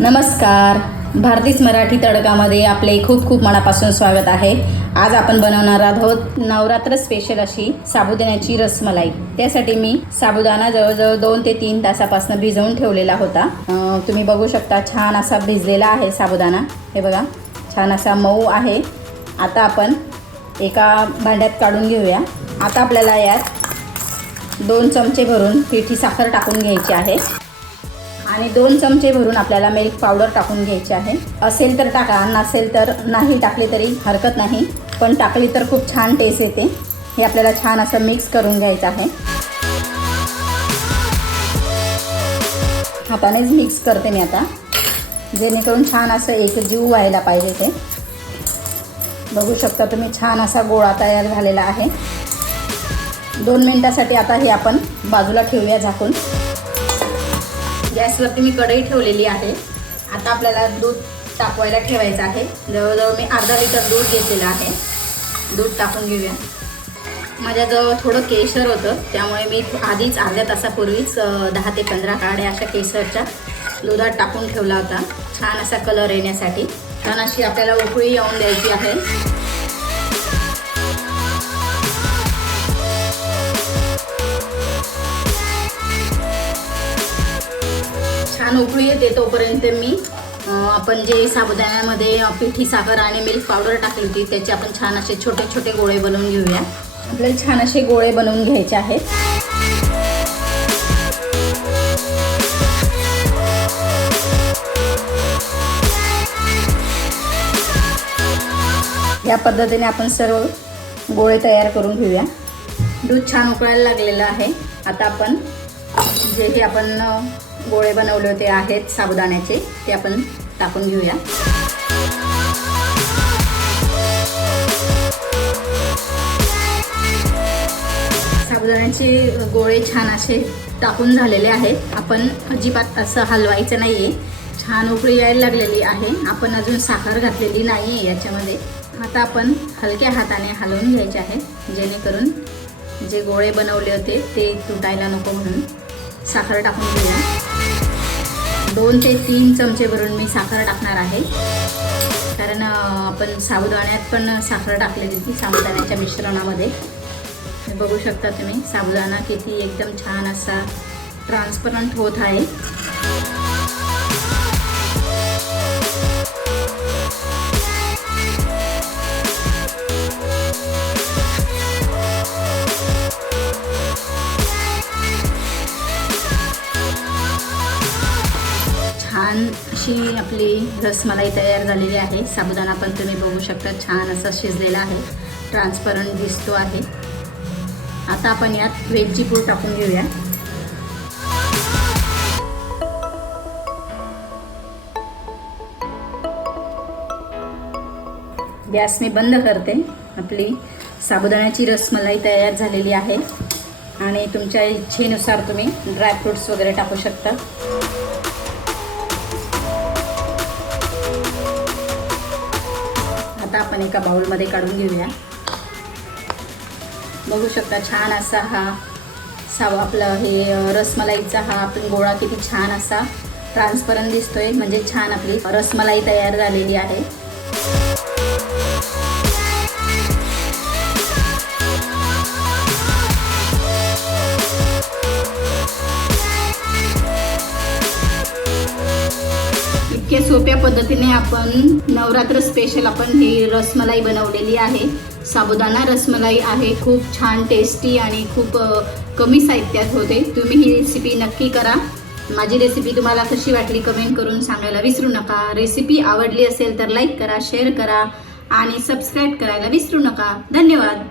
नमस्कार. भारतीच मराठी तडकामध्ये आपले खूप खूप मनापासून स्वागत आहे. आज आपण बनवणार आहोत नवरात्र स्पेशल अशी साबुदाण्याची रसमलाई. त्यासाठी मी साबुदाणा जवळजवळ दोन ते तीन तासापासून भिजवून ठेवलेला होता. तुम्ही बघू शकता छान असा भिजलेला आहे साबुदाणा. हे बघा छान असा मऊ आहे. आता आपण एका भांड्यात काढून घेऊया. आता आपल्याला यात दोन चमचे भरून पिठी साखर टाकून घ्यायची आहे. आणि दोन चमचे भरून आपल्याला मिल्क पावडर टाकून घ्यायची आहे. असेल तर टाका नसेल तर नाही टाकली तरी हरकत नाही. पण टाकली तर खूप छान टेस्ट येते. हे आपल्याला छान असं मिक्स करून घ्यायचं आहे. हातानेच मिक्स करते मी आता. जेणेकरून छान असं एक जीव व्हायला पाहिजे ते. बघू शकता तुम्ही छान असा गोळा तयार झालेला आहे. दोन मिनटासाठी आता हे आपण बाजूला ठेवूया झाकून. गॅसवरती मी कढई ठेवलेली आहे. आता आपल्याला दूध तापवायला ठेवायचं आहे. जवळजवळ मी अर्धा लिटर दूध घेतलेलं आहे. दूध टाकून घेऊया. माझ्याजवळ थोडं केशर होतं. त्यामुळे मी आधीच अर्ध्या तासापूर्वीच दहा ते पंधरा काड्या अशा केशरच्या दुधात टाकून ठेवला होता. छान असा कलर येण्यासाठी. छान अशी आपल्याला उकळी येऊन द्यायची आहे. छान उकळी येते तोपर्यंत मी. आपण जे साबुदाण्यामध्ये पिठी साखर आणि मिल्क पावडर टाकली होती त्याचे आपण छान असे छोटे छोटे गोळे बनवून घेऊया. आपल्याला छान असे गोळे बनवून घ्यायचे आहेत. या पद्धतीने आपण सर्व गोळे तयार करून घेऊया. दूध छान उकळायला लागलेलं आहे. आता आपण जे हे आपण गोळे बनवले होते आहेत साबुदाण्याचे ते आपण टाकून घेऊया. साबुदाण्याचे गोळे छान असे टाकून झालेले आहेत. आपण अजिबात असं हलवायचं नाही आहे छान उकळी यायला लागलेली आहे. आपण अजून साखर घातलेली नाही आहे याच्यामध्ये. आता आपण हलक्या हाताने हलवून घ्यायचे आहे जेणेकरून जे गोळे बनवले होते ते तुटायला नको म्हणून साखर टाकून घेऊया. दोन ते तीन चमचे भरून मी साखर टाकणार आहे. कारण आपण साबुदाण्यात पण साखर टाकलेली ती साबुदाण्याच्या मिश्रणामध्ये. बघू शकता तुम्ही साबुदाणा किती एकदम छान असा ट्रान्सपरंट होत आहे. अशी आपली रसमलाई तयार झालेली आहे. साबुदाणा पण तुम्ही बघू शकता छान असा शिजलेला आहे. ट्रान्सपरंट दिसतो आहे. आता आपण यात वेलची पूड टाकून घेऊया. गॅस मी बंद करते. आपली साबुदाण्याची रसमलाई तयार झालेली आहे. आणि तुमच्या इच्छेनुसार तुम्ही ड्रायफ्रूट्स वगैरे टाकू शकता. आता आपण एका बाउलमध्ये काढून घेऊया. बघू शकता छान असा हा साव आपलं हे रसमलाईचा हा आपण गोळा किती छान असा ट्रान्सपरंट दिसतोय. म्हणजे छान आपली रसमलाई तयार झालेली आहे. पद्धतीने आपण नवरात्र स्पेशल आपण ही रसमलाई बनवलेली आहे. साबुदाणा रसमलाई आहे. खूप छान टेस्टी आणि खूप कमी साहित्यात होते. तुम्ही ही रेसिपी नक्की करा. माझी रेसिपी तुम्हाला कशी वाटली कमेंट करून सांगायला विसरू नका. रेसिपी आवडली असेल तर लाईक करा शेअर करा आणि सबस्क्राईब करायला विसरू नका. धन्यवाद.